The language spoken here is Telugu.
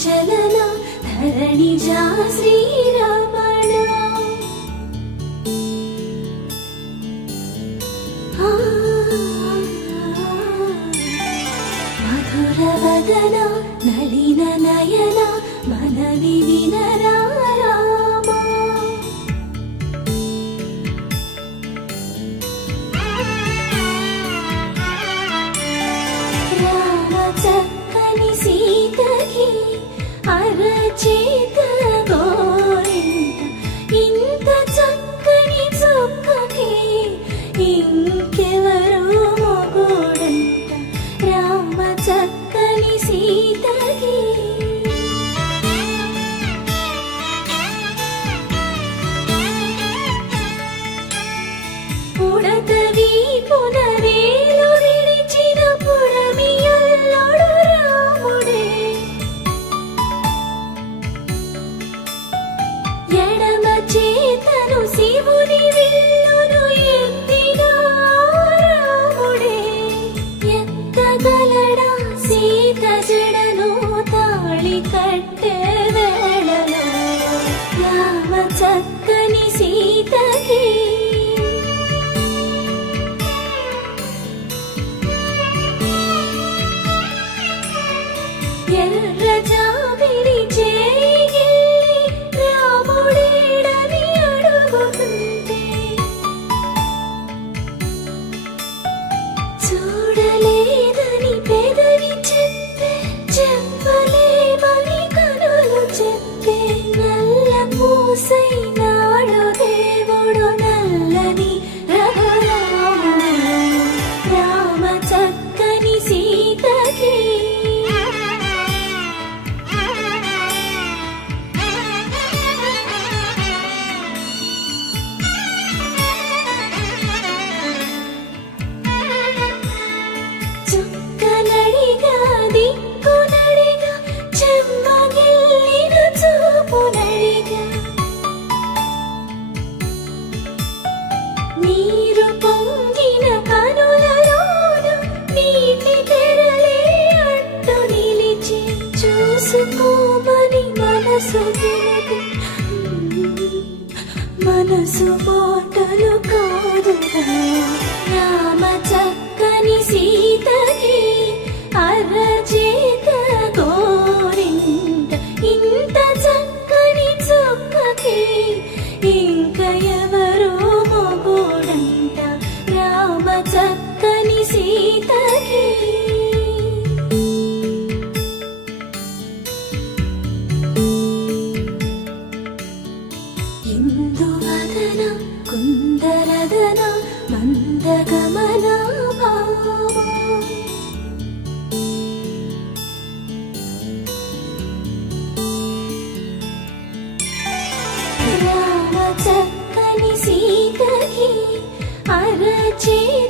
చలన ధరణిజా శ్రీరమణ మధుర వదన నళిన నయన మనవి వినరా చక్కని సీతకి అరచేత గోరింట ఇంత చక్కని చుక్కకి ఇంకెవరు మొగుడంట రామ చక్కని సీతకి ఉడతవి పునరేలు విడిచిన పుడమియల్లోడు రాముడే ఎడమ చేతను శివుని విల్లును ఎత్తిన రాముడే ఎత్తగలడా సీత జడను తాళి కట్టె వేళలో రామ చక్కని సీతకి ఎర్ర జాబిలి చేయి రాముడేడని అడుగుతుంటే చూడలేదని పెదవి చెప్పే చెప్పలేమని కనులు చెప్పే నల్ల పూసైనాడు దేవుడు నల్లని రఘురాముడు రామ చక్కని సీతకి చుక్కనడిగా దిక్కునడిగా చెమ్మగిల్లిన చూపునడిగా నీరు పొంగిన కనులలోన నీటి తెరలే అడ్డు నిలిచి చూసుకోమని మనసు తెలిపి మనసు మాటలు కాదుగా రామ చక్కని సీతకి అరచేత గోరింట ఇంత చక్కని చుక్కకి ఇంక ఎవరు మొగుడంట రామ చక్కని సీతకి ఇందువదన కుందరదన మందగమన భామ రామ చక్కని సీతకి అరచేత